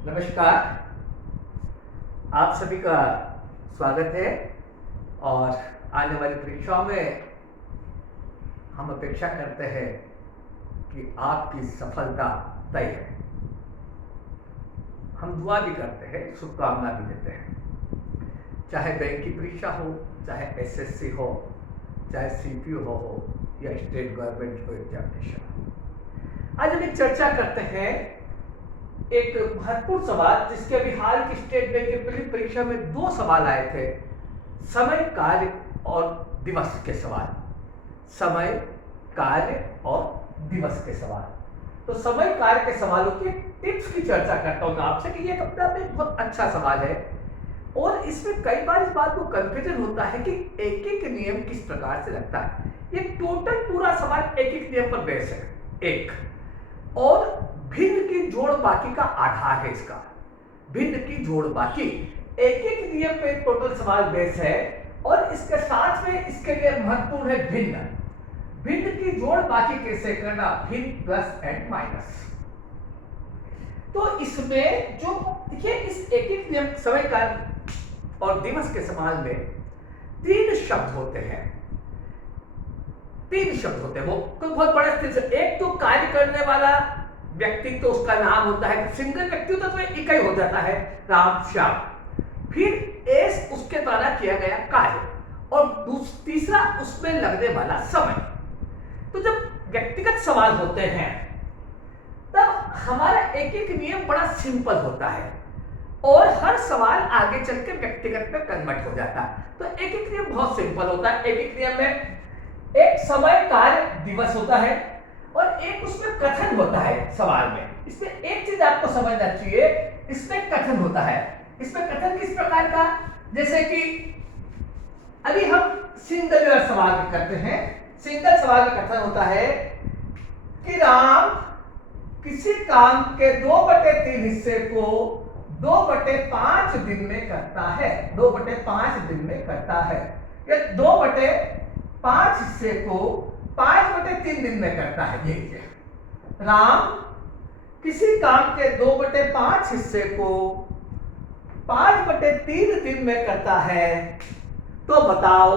नमस्कार। आप सभी का स्वागत है। और आने वाली परीक्षाओं में हम अपेक्षा करते हैं कि आपकी सफलता तय है। हम दुआ भी करते हैं, शुभकामना भी देते हैं। चाहे बैंक की परीक्षा हो, चाहे एसएससी हो, चाहे सीपीयू हो या स्टेट गवर्नमेंट को एग्जामिनेशन हो। आज हम एक चर्चा करते हैं एक महत्वपूर्ण सवाल, जिसके अभी हाल की स्टेट बैंक की प्रीलिम परीक्षा में 2 सवाल आए थे। समय, कार्य और दिवस के सवाल। समय, कार्य और दिवस के सवाल। तो समय, कार्य के सवालों के टिप्स की चर्चा करता हूं मैं आपसे कि ये अपने आप में बहुत अच्छा सवाल है। और इसमें कई बार इस बात को कंफ्यूजन होता है कि एक एक नियम किस प्रकार से लगता है। ये टोटल पूरा सवाल एक एक नियम पर बेस है। एक और भिन्न की जोड़ बाकी का आधार है। इसका भिन्न की जोड़ बाकी, एक एक नियम पे टोटल सवाल बेस है। और इसके साथ में इसके लिए महत्वपूर्ण है भिन्न। भिन्न की जोड़ बाकी कैसे करना, भिन्न प्लस एंड माइनस। तो इसमें जो देखिए, इस एक एक नियम समय, कार्य और दिवस के सवाल में 3 शब्द होते हैं। 3 शब्द होते हैं, वो तो बहुत बड़े स्थिर से। एक तो कार्य करने वाला व्यक्ति, तो उसका नाम होता है, सिंगल व्यक्ति होता है तो एक ही हो जाता है, राम श्याम। फिर एस उसके द्वारा किया गया कार्य, और तीसरा उसमें लगने वाला समय। तो जब व्यक्तिगत सवाल होते हैं तब हमारा एक एक नियम बड़ा सिंपल होता है और हर सवाल आगे चल के व्यक्तिगत में कन्वर्ट हो जाता है। तो एक एक नियम बहुत सिंपल होता है। एक एक नियम में एक समय, कार्य, दिवस होता है और एक उसमें कथन होता है सवाल में। इसमें एक चीज आपको समझना चाहिए, इसमें कथन होता है। इसमें कथन किस प्रकार का, जैसे कि अभी हम सिंगल सवाल करते हैं। सिंगल सवाल का कथन होता है कि राम किसी काम के 2/3 हिस्से को 2/5 दिन में करता है। 2/5 दिन में करता है। या 2/5 हिस्से को 5/3 दिन में करता है। ये राम किसी काम के 2/5 हिस्से को 5/3 दिन में करता है। तो बताओ,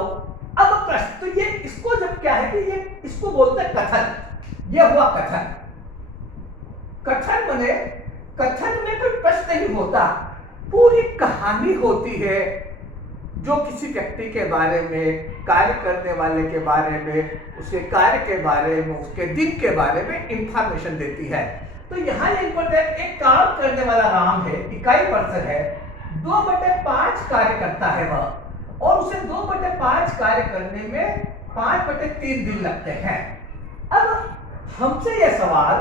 अब प्रश्न तो ये, इसको जब क्या है कि ये इसको बोलते हैं कथन। ये हुआ कथन। कथन बने, कथन में कोई प्रश्न नहीं होता, पूरी कहानी होती है जो किसी व्यक्ति के बारे में, कार्य करने वाले के बारे में, उसके कार्य के बारे में, उसके दिन के बारे में इंफॉर्मेशन देती है। तो यहाँ इंपॉर्टेंट, एक काम करने वाला राम है, इकाई पर्सन है, 2/5 कार्य करता है वह, और उसे 2/5 कार्य करने में 5/3 दिन लगते हैं। अब हमसे यह सवाल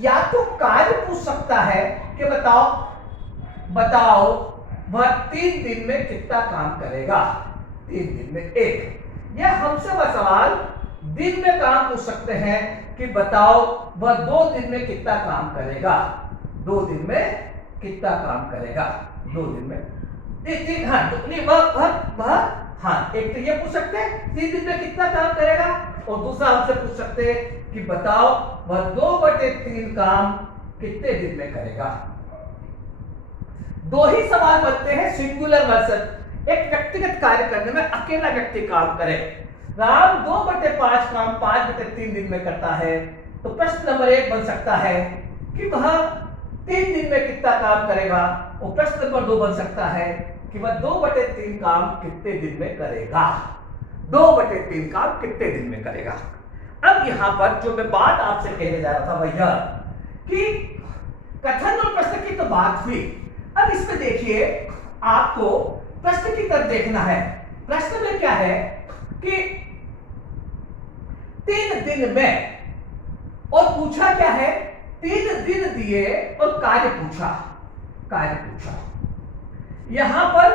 या तो कार्य पूछ सकता है कि बताओ वह 3 दिन में कितना काम करेगा। 3 दिन में एक। या हमसे वह सवाल दिन में काम पूछ सकते हैं कि बताओ वह 2 दिन में कितना काम करेगा। 2 दिन में कितना काम करेगा। 2 दिन में हाँ, एक तो ये पूछ सकते हैं 3 दिन में कितना काम करेगा, और दूसरा हमसे पूछ सकते हैं कि बताओ वह 2/3 काम कितने दिन में करेगा। 2 ही सवाल बनते हैं, सिंगुलर वर्सन। एक व्यक्तिगत कार्य करने में अकेला व्यक्ति काम करे। राम 2/5 काम 5/3 दिन में करता है। तो प्रश्न नंबर 1 बन सकता है कि वह 3 दिन में कितना काम करेगा, और प्रश्न नंबर 2 बन सकता है कि वह 2/3 काम कितने दिन में करेगा। 2/3 काम कितने दिन में करेगा। अब यहां पर जो मैं बात आपसे कहने जा रहा था वह यह कि कथन और प्रश्न की तो बात हुई। अब इसमें देखिए, आपको प्रश्न की तरफ देखना है। प्रश्न में क्या है कि 3 दिन में, और पूछा क्या है, 3 दिन दिए और कार्य पूछा। यहां पर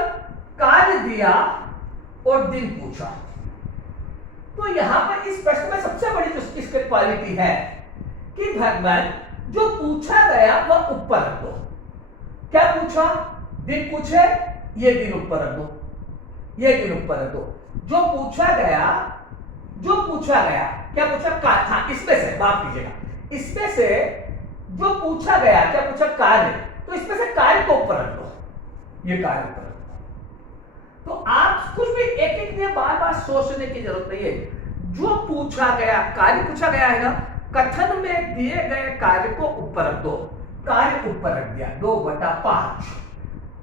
कार्य दिया और दिन पूछा। तो यहां पर इस प्रश्न में सबसे बड़ी जो इसकी क्वालिटी है कि भगवान जो पूछा गया वह ऊपर रख दो। क्या पूछा, दिन पूछे, ये दिन ऊपर रख दो, ये दिन ऊपर रख दो। जो पूछा गया क्या पूछा, था इसमें से, माफ कीजिएगा, इसमें से जो पूछा गया, क्या पूछा, कार्य, तो इसमें से कार्य को ऊपर रख दो, ये कार्य ऊपर रख दो। तो आप कुछ भी एक एक ने बार बार सोचने की जरूरत नहीं है। जो पूछा गया, कार्य पूछा गया है ना, कथन में दिए गए कार्य को ऊपर रख दो, कार्य ऊपर रख दिया 2/5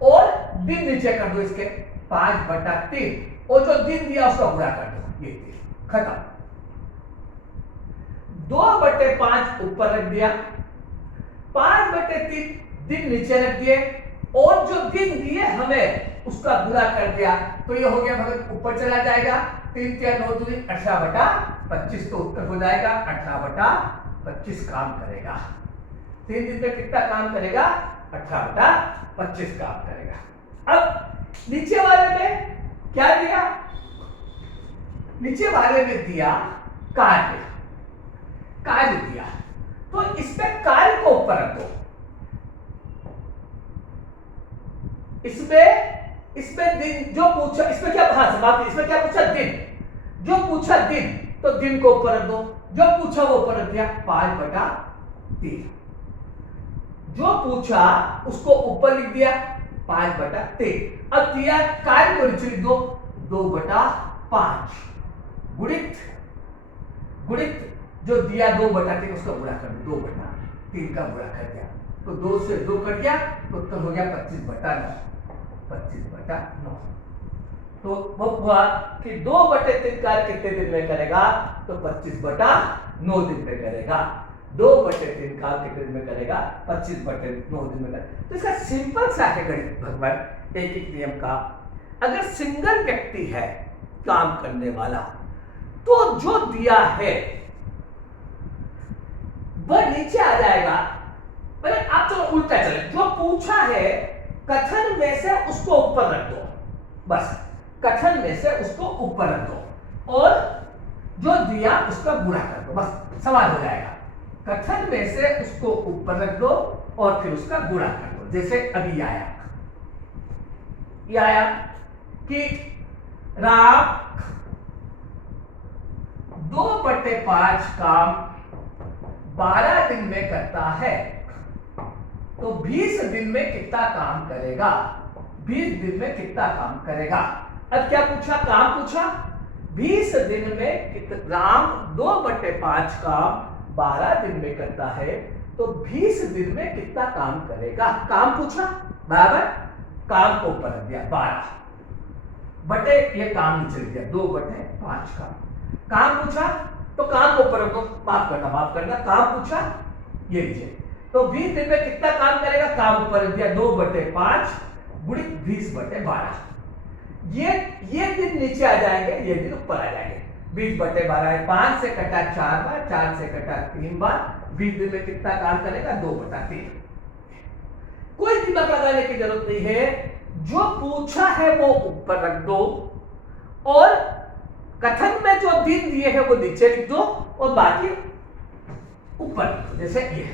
और दिन नीचे कर दो इसके 5/3 और जो दिन दिया उसका गुणा कर दो, ये खत्म। 2/5 ऊपर रख दिया, 5/3 दिन नीचे रख दिए और जो दिन दिए हमें उसका गुणा कर दिया, तो ये हो गया भगत, ऊपर चला जाएगा 3 × 9 = 18/25, तो उत्तर हो जाएगा 18/25 काम करेगा। 3 दिन में कितना काम करेगा, 18/25 काम करेगा। अब नीचे वाले में क्या दिया, नीचे वाले में दिया कार्य, कार्य दिया, तो इसमें कार्य को ऊपर रख दो, इसमें दिन जो पूछा, इसमें क्या, हाँ समाप्ति, इसमें क्या पूछा, दिन, जो पूछा दिन, तो दिन को ऊपर रख दो, जो पूछा वो ऊपर रख दिया 5/3, जो पूछा उसको ऊपर लिख दिया 5/3। अब दिया कार्य को नीचे लिख दो 2/5 गुणित जो दिया 2/3 उसका गुणा कर दो, 2/3 का गुणा कर दिया, तो 2 से 2 कट गया, तो उत्तर हो गया 25/9, 25/9। तो वो हुआ कि 2/3 कार्य कितने दिन में करेगा, तो 25/9 दिन में करेगा। 2/3 कार्य कितने दिन में करेगा, 25/9 दिन में करेगा। तो इसका सिंपल सा है गणित भगवान, एक एक नियम का। अगर सिंगल व्यक्ति है काम करने वाला, तो जो दिया है वह नीचे आ जाएगा। पहले आप तो उल्टा चले, जो पूछा है कथन में से उसको ऊपर रख दो, बस कथन में से उसको ऊपर रख दो और जो दिया उसका गुणा कर दो, बस सवाल हो जाएगा। कथन में से उसको ऊपर रख दो और फिर उसका गुणा कर दो। जैसे अभी आया, ये आया कि राम 2/5 काम 12 दिन में करता है, तो 20 दिन में कितना काम करेगा, 20 दिन में कितना काम करेगा। अब क्या पूछा, काम पूछा, 20 दिन में राम 2/5 काम 12 दिन में करता है, तो 20 दिन में कितना काम करेगा। काम पूछा, बराबर काम को ऊपर रख दिया 12 बटे, ये काम नीचे लिख दिया 2/5 काम पूछा, तो काम को ऊपर रखो, माफ करना, काम पूछा ये लीजिए, तो 20 दिन में कितना काम करेगा, काम ऊपर रख दिया 2/5 गुणित 20/12। ये दिन नीचे आ जाएंगे, ये दिन ऊपर आ जाएंगे। 20/12 है, 5 से कटा 4 बार, 4 से कटा 3 बार, 20 दिन में कितना काम करेगा, 2/3। कोई दिमाग लगाने की जरूरत नहीं है, जो पूछा है वो ऊपर रख दो और कथन में जो दिन दिए हैं वो नीचे लिख दो और बाकी ऊपर लिख दो। जैसे ये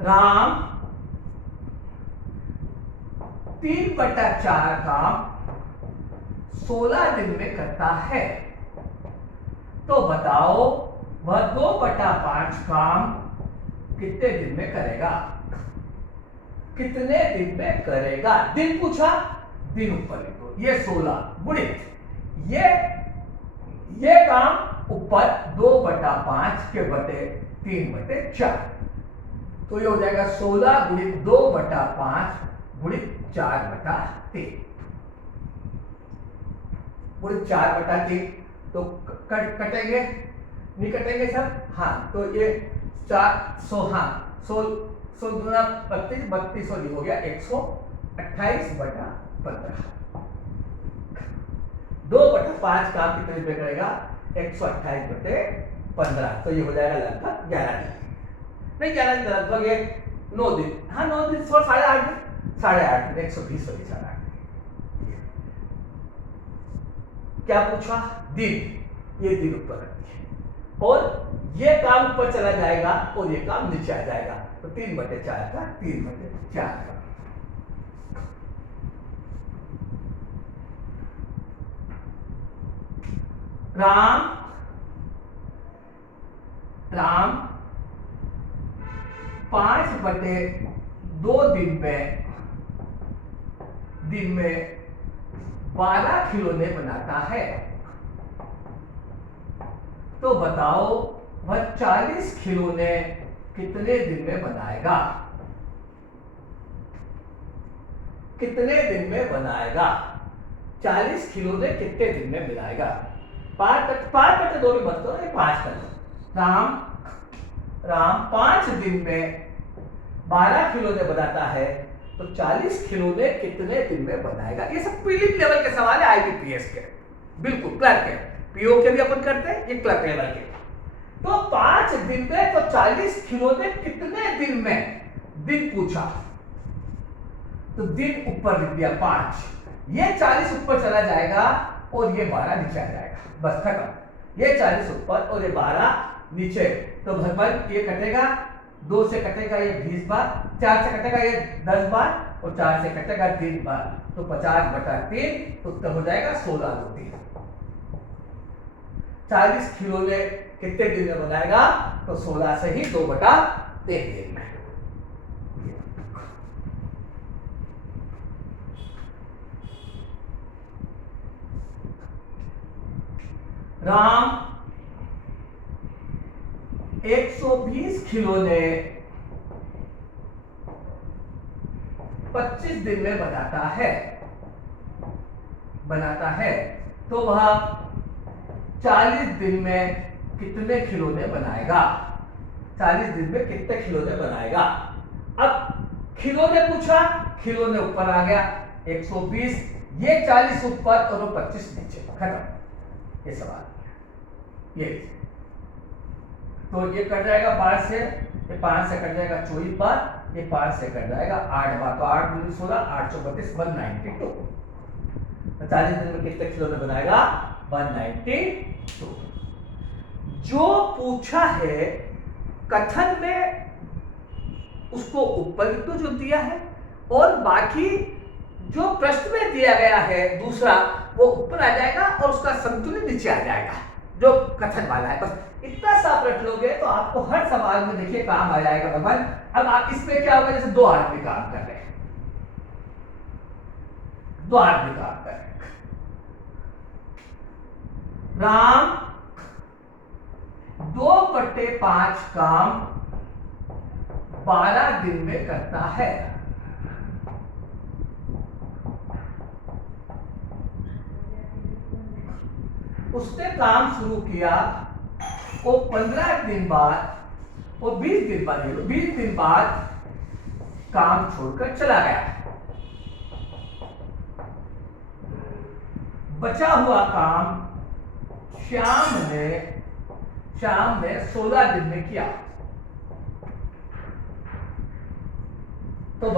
राम 3/4 काम 16 दिन में करता है, तो बताओ वह 2/5 काम कितने दिन में करेगा, कितने दिन में करेगा। दिन पूछा, दिन ऊपर लिखो, ये 16 गुणित ये काम ऊपर 2/5 के बटे 3/4, तो ये हो जाएगा 16 गुणित 2/5 गुणित 4/3 गुणित 4/3। तो कटेंगे, नहीं कटेंगे सर, हाँ, तो ये 400, हाँ 100 दूना 32, 32 हो गया 128/15। 2/5 काम कितने दिन में करेगा, 128/15, तो ये हो जाएगा लगभग 11 दिन, नहीं 11 दिन, लगभग ये 9 दिन, हाँ 9 दिन, 8.5 दिन, 8.5 दिन, 120 हो गई 8.5 दिन। क्या पूछा, दिन, ये दिन ऊपर रखिए और ये काम ऊपर चला जाएगा और ये काम नीचे आ जाएगा, तो 3/4 का 3/4 का। राम राम 5/2 दिन में 12 खिलौने बनाता है, तो बताओ वह 40 खिलौने कितने दिन में बनाएगा? कितने दिन में बनाएगा? 40 खिलौने कितने दिन में बनाएगा? 5/2 में मत करो, 5 कर दो। राम 5 दिन में 12 खिलौने बनाता है, तो 40 खिलौने कितने दिन में बनाएगा? ये सब प्रीलिम लेवल के सवाल है आईबीपीएस के, बिल्कुल क्लर्क के, पीओ के भी अपन करते हैं, ये क्लर्क लेवल के। तो 5 दिन में तो 40 खिलौने कितने दिन में? दिन पूछा तो दिन ऊपर लिख दिया 5, ये 40 ऊपर चला जाएगा और ये 12 नीचे आ जाएगा, बस खत्म। ये 40 ऊपर और ये 12 नीचे, तो भगवान ये कटेगा, 2 से कटेगा ये 20 बार, 4 से कटेगा ये 10 बार और 4 से कटेगा 3 बार, तो 50/3, तो उत्तर हो जाएगा 16 2 3। 40 खिलौने कितने दिन में बनाएगा? तो 16 से ही 2/3 दिन में। राम 120 खिलौने 25 दिन में बनाता है, तो वह 40 दिन में कितने खिलौने बनाएगा? 40 दिन में कितने खिलौने बनाएगा? अब खिलौने पूछा, खिलौने ऊपर आ गया 120, ये 40 ऊपर और वो 25 नीचे, खत्म ये सवाल। ये तो ये कट जाएगा 5 से, ये 5 से कट जाएगा 24 बार, ये 5 से कट जाएगा 8 बार, तो 8 दूनी 16, 8 चौ 32, 192। 40 दिन में कितने खिलौने बनाएगा? 192। जो पूछा है कथन में उसको ऊपर लिख दो जो दिया है, और बाकी जो प्रश्न में दिया गया है दूसरा वो ऊपर आ जाएगा और उसका संतुलन नीचे आ जाएगा जो कथन वाला है। बस इतना सा रट लोगे तो आपको हर सवाल में देखिए काम आ जाएगा भगवान। अब आप इसमें क्या होगा, जैसे 2 आदमी काम कर रहे हैं, 2 आदमी काम कर रहे हैं। राम 2/5 काम 12 दिन में करता है। उसने काम शुरू किया, वो 15 दिन बाद, वो 20 दिन बाद, 20 दिन बाद काम छोड़कर चला गया। बचा हुआ काम श्याम ने 16 दिन में किया। तो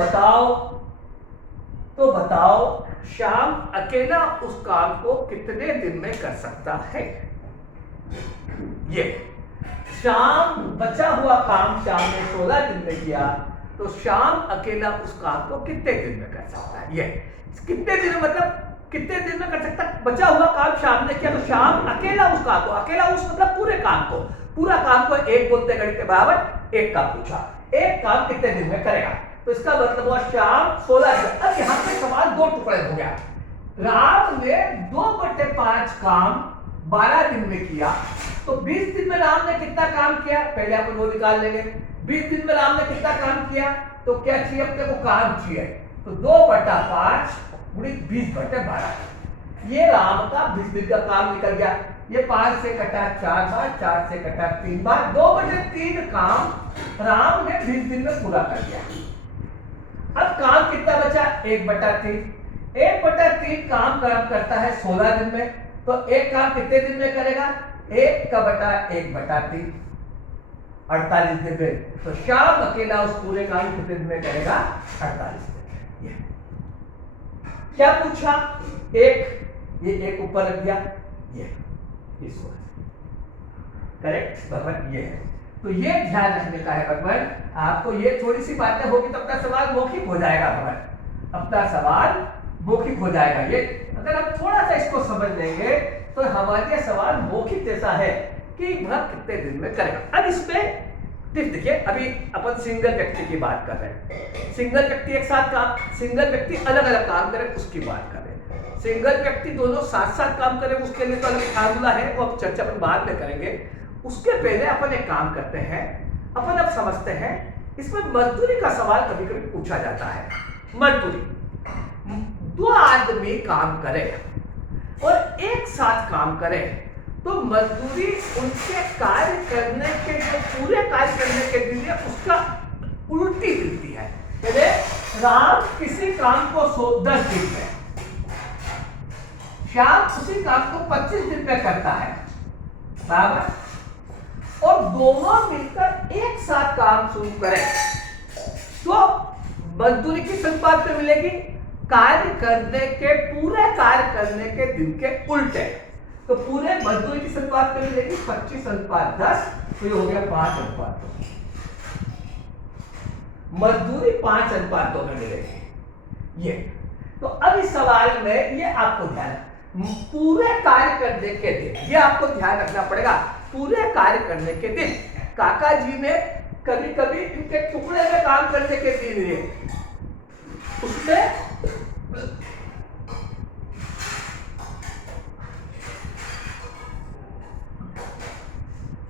बताओ श्याम अकेला उस काम को कितने दिन में कर सकता है? ये श्याम बचा हुआ काम श्याम ने 16 दिन में किया, तो श्याम अकेला उस काम को कितने दिन में कर सकता है? ये कितने दिन में मतलब कितने दिन में कर सकता है? बचा हुआ काम श्याम ने किया, तो श्याम अकेला उस काम को, अकेला उस मतलब पूरा काम को एक बोलते गणित के बराबर एक काम पूछा, एक काम कितने दिन में करेगा? तो इसका मतलब हुआ शाम 16 दिन। अब यहां पे सवाल 2 टुकड़े हो गया। राम ने 2/5 काम 12 दिन में किया, तो 20 दिन में राम ने कितना काम किया? पहले अपन वो निकाल लेंगे। 20 दिन में राम ने कितना काम किया? तो क्या चाहिए अपने को? काम चाहिए। तो 2/5 गुणित 20/12, ये राम का 20 दिन का काम निकल गया। ये 5 से कटा 4 बार, 4 से कटा 3 बार, 2/3 काम राम ने 20 दिन में पूरा कर दिया। अब काम कितना बचा? 1/3। 1/3 काम करता है 16 दिन में, तो एक काम कितने दिन में करेगा? 1/1/3 48 दिन में। तो श्याम अकेला उस पूरे काम कितने दिन में करेगा? 48 दिन में। क्या पूछा? ये एक ऊपर रख दिया, ये इसको करेक्ट भगवान ये है। तो ये ध्यान रखने का है भगवान, आपको ये थोड़ी सी बातें होगी तो अपना सवाल मौखिक हो जाएगा भगवान, अपना सवाल मौखिक हो जाएगा। ये अगर आप थोड़ा सा इसको समझ लेंगे तो हमारे लिए सवाल मौखिक जैसा है कि वह कितने दिन में करेगा। अब इसमें टिप्स देखिए, अभी अपन सिंगल व्यक्ति की बात कर रहे हैं। सिंगल व्यक्ति एक साथ काम, सिंगल व्यक्ति अलग अलग काम करे उसकी बात कर रहे हैं। सिंगल व्यक्ति दोनों साथ साथ काम करे उसके लिए तो अलग फार्मूला है, वो अब चर्चा अपन बाद में करेंगे। उसके पहले अपन एक काम करते हैं, अपन अब समझते हैं इसमें मजदूरी का सवाल कभी कभी पूछा जाता है। मजदूरी, दो आदमी काम करे और एक साथ काम करे तो मजदूरी उनके कार्य करने के, जो पूरे कार्य करने के दिन है उसका उल्टी मिलती है। यानी राम किसी काम को 10 दिन में, श्याम उसी काम को 25 दिन में करता है, बराबर। और दोनों मिलकर एक साथ काम शुरू करें तो मजदूरी किस अनुपात में मिलेगी? कार्य करने के, पूरे कार्य करने के दिन के उल्टे। तो पूरे मजदूरी किस अनुपात में मिलेगी? 25:10। तो ये हो गया 5:2। मजदूरी 5:2 में मिलेगी। ये तो अब इस सवाल में ये आपको ध्यान, पूरे कार्य करने के दिन, ये आपको ध्यान रखना पड़ेगा। पूरे कार्य करने के दिन, काका जी ने कभी कभी इनके टुकड़े में काम करने के दिन लिए उसमें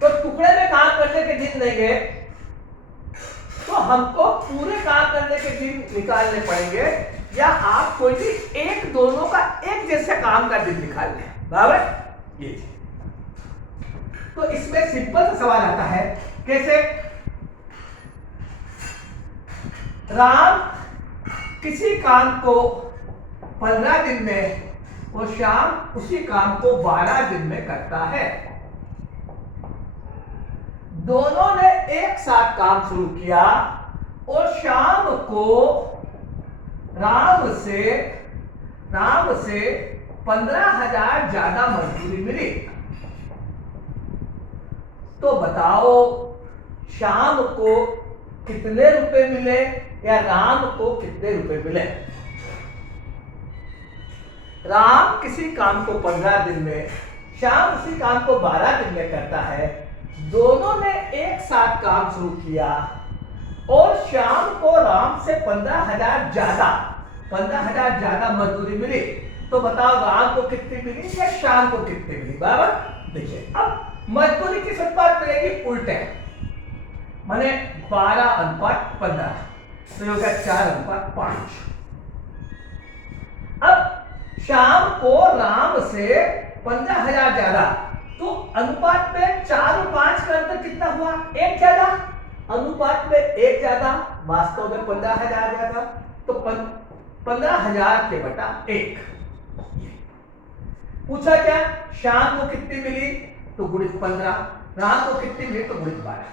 तो टुकड़े में काम करने के दिन नहीं गए तो हमको पूरे काम करने के दिन निकालने पड़ेंगे, या आप कोई भी एक, दोनों का एक जैसे काम का दिन निकाल लें, बराबर। ये तो इसमें सिंपल सा सवाल आता है, कैसे? राम किसी काम को 15 दिन में और श्याम उसी काम को 12 दिन में करता है। दोनों ने एक साथ काम शुरू किया और शाम को राम से 15,000 ज्यादा मजदूरी मिली। तो बताओ शाम को कितने रुपए मिले या राम को कितने रुपए मिले? राम किसी काम को 15 दिन में, शाम उसी काम को 12 दिन में करता है। दोनों ने एक साथ काम शुरू किया और शाम को राम से 15,000 ज्यादा मजदूरी मिली। तो बताओ राम को कितनी मिली या शाम को कितनी मिली, बराबर। देखिए अब मजदूरी किस अनुपात मिलेगी? उल्टे, माने 12:15, तो ये हो गया 4:5। अब शाम को राम से 15,000 ज्यादा, तो अनुपात में 4 और 5 का अंतर कितना हुआ? 1 ज्यादा। अनुपात में 1 ज्यादा, वास्तव में 15,000 ज्यादा। तो 15,000 के बटा 1। पूछा क्या? शाम को कितनी मिली? तो गुणित 15। राम को कितनी मिली? तो गुणित 12।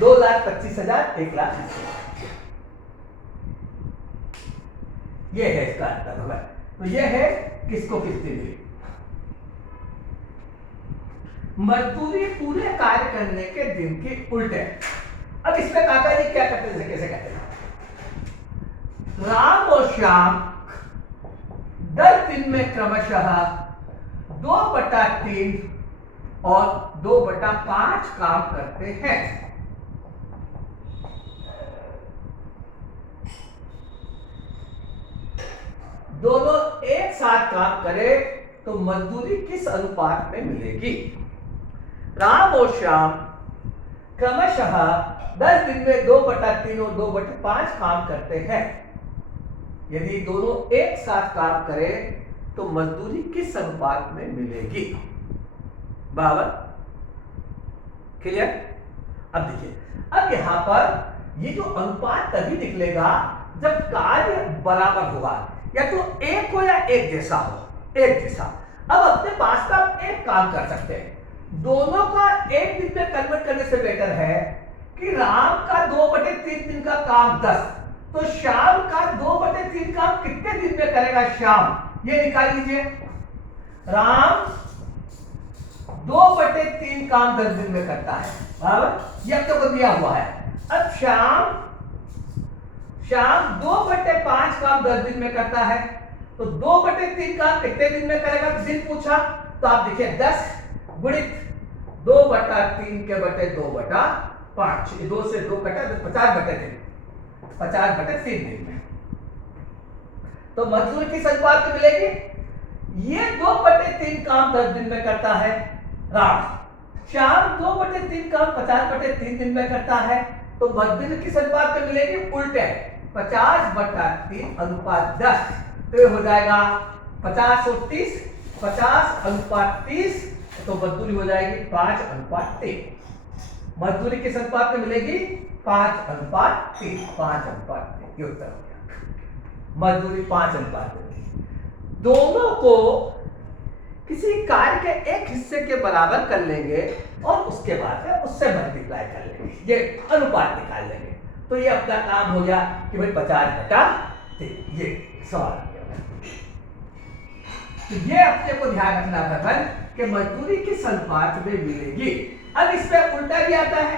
2,25,000, 1,20,000। ये है इसका अंतर। तो ये है किसको कितनी मिली। मजदूरी पूरे कार्य करने के दिन की उल्टे। अब इसमें काका जी क्या करते थे, कैसे कहते हैं? राम और श्याम 10 दिन में क्रमशः 2/3 और 2/5 काम करते हैं। दोनों एक साथ काम करें तो मजदूरी किस अनुपात में मिलेगी? राम और श्याम क्रमशः 10 दिन में 2/3 और 2/5 काम करते हैं। यदि दोनों एक साथ काम करें तो मजदूरी किस अनुपात में मिलेगी, बराबर। क्लियर? अब देखिए, अब यहां पर ये जो अनुपात तभी निकलेगा जब कार्य बराबर होगा, या तो एक हो या एक जैसा हो। एक जैसा। अब अपने पास का एक काम कर सकते हैं, दोनों का एक दिन में कन्वर्ट करने से बेटर है कि राम का 2/3 दिन का काम 10, तो शाम का 2/3 काम कितने दिन में करेगा श्याम? ये निकाल लीजिए। राम 2/3 काम 10 दिन में करता है, बराबर। ये अब तो दिया हुआ है। अब शाम 2/5 काम 10 दिन में करता है। तो 2/3 काम कितने दिन में करेगा, दिन पूछा तो आप देखिए 10 गुणित 2/3 के बटे 2/5, 2 से 2 कटा 50/3, 50/3 दिन में। तो मजदूरी किस अनुपात में मिलेगी, ये 2/3 काम 10 दिन में करता है राम, श्याम 2/3 काम 50/3 दिन में करता है, तो मजदूरी किस अनुपात में मिलेगी, उल्टे 50/3 अनुपात 10, तो ये हो जाएगा 50 और 30, 50:30, तो मजदूरी हो जाएगी 5:3। मजदूरी किस अनुपात में मिलेगी, 5:3, 5:3, ये उत्तर हो गया। मजदूरी 5:3। दोनों को किसी कार्य के एक हिस्से के बराबर कर लेंगे और उसके बाद उससे मल्टीप्लाई कर लेंगे, ये अनुपात निकाल लेंगे, तो ये अपना काम हो गया कि भाई 50/3, ये सवाल। तो ये अपने को ध्यान रखना है कि मजदूरी किस अनुपात में मिलेगी। अब इस पे उल्टा भी आता है,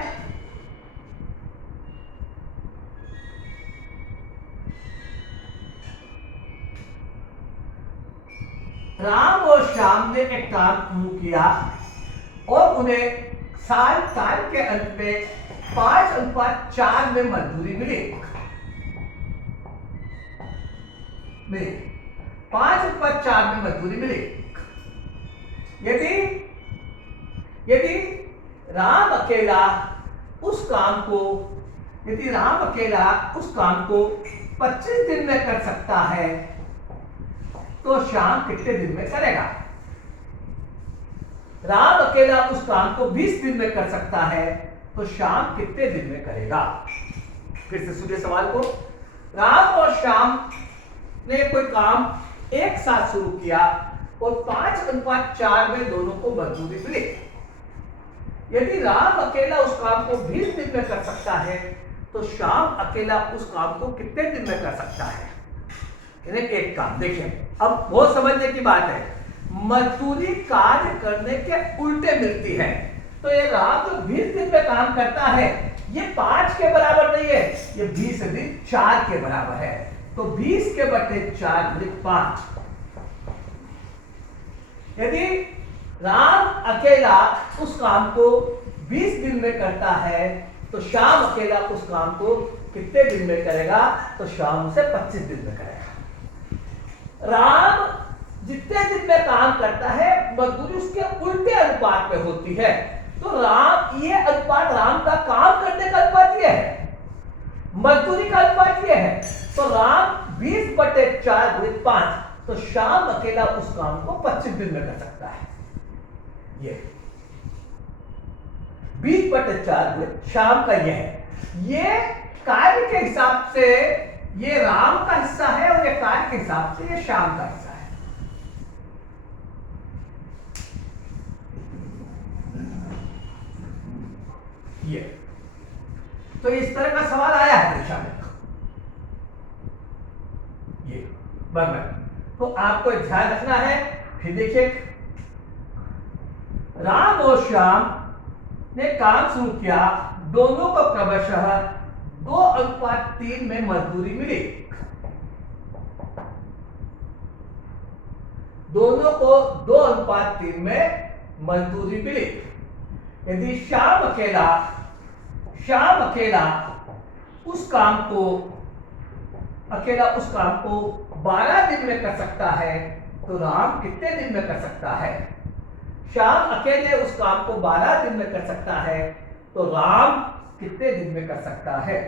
राम और श्याम ने एक काम शुरू किया और उन्हें साल के अंत में 5:4 में मजदूरी मिली, 5:4 में मजदूरी मिली। यदि राम अकेला उस काम को 25 दिन में कर सकता है, तो श्याम कितने दिन में करेगा। राम अकेला उस काम को 20 दिन में कर सकता है, तो श्याम कितने दिन में करेगा। फिर से सुनिए सवाल को, राम और श्याम ने कोई काम एक साथ शुरू किया और 5:4 में दोनों को मजदूरी मिली। यदि राम अकेला उस काम को 20 दिन में कर सकता है, तो श्याम अकेला उस काम को कितने दिन में कर सकता है। एक काम देखिए, अब बहुत समझने की बात है, मजदूरी कार्य करने के उल्टे मिलती है। तो ये राम जो 20 दिन में काम करता है, ये 5 के बराबर नहीं है, ये 20 दिन 4 के बराबर है, तो 20 के बटे 4 गुणित 5। यदि राम अकेला उस काम को 20 दिन में करता है, तो श्याम अकेला उस काम को कितने दिन में करेगा, तो श्याम उसे 25 दिन में करेगा। राम जितने दिन में काम करता है, मजदूरी उसके उल्टे अनुपात में होती है। तो राम, ये अनुपात राम का काम करने का अनुपात ये है, मजदूरी का अनुपात ये है। तो राम 20/4 गुणित 5, तो श्याम अकेला उस काम को 25 दिन में कर सकता है। ये 20/4 गुणित श्याम का ये है, ये कार्य के हिसाब से ये राम का हिस्सा है और ये कार्य के हिसाब से ये श्याम का हिस्सा है। ये तो इस तरह का सवाल आया है परीक्षा में, ये बराबर। तो आपको ध्यान रखना है। फिर देखिए, राम और श्याम ने काम शुरू किया, दोनों को क्रमशः 2:3 में मजदूरी मिली। दोनों को 2:3 में मजदूरी मिली। यदि श्याम अकेला उस काम को 12 दिन में कर सकता है, तो राम कितने दिन में कर सकता है। श्याम अकेले उस काम को 12 दिन में कर सकता है, तो राम कितने दिन में कर सकता है।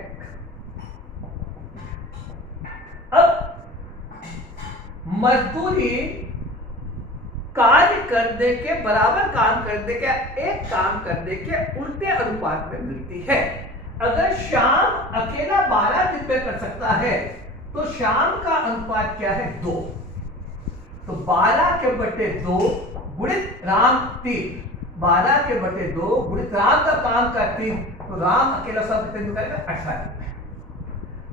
अब मजदूरी कार्य करने के बराबर काम करने के, एक काम करने के उल्टे अनुपात में मिलती है। अगर श्याम अकेला 12 दिन में कर सकता है, तो श्याम का अनुपात क्या है, 2। तो 12 के बटे 2 गुणित राम 3, 12 के बटे 2 गुणित राम का काम का 3, तो राम अकेला सब कितने दिन करेगा, 18 दिन में।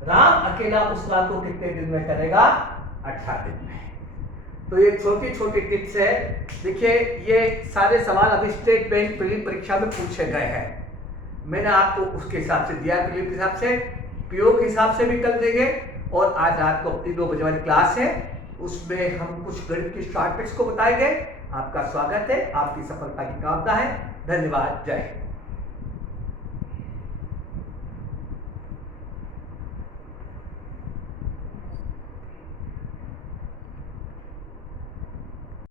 राम अकेला उस काम को कितने दिन में करेगा, 18 दिन में। तो ये छोटी छोटी टिप्स है। देखिए, ये सारे सवाल अभी स्टेट बैंक प्रीलिम परीक्षा में पूछे गए हैं। मैंने आपको उसके हिसाब से दिया, प्रीलिम के हिसाब से, पीओ के हिसाब से भी कल देंगे। और आज रात को अपनी 2 बजे वाली क्लास है, उसमें हम कुछ गणित की शॉर्ट ट्रिक्स को बताएंगे। आपका स्वागत है, आपकी सफलता की कामना है। धन्यवाद। जय हिंद।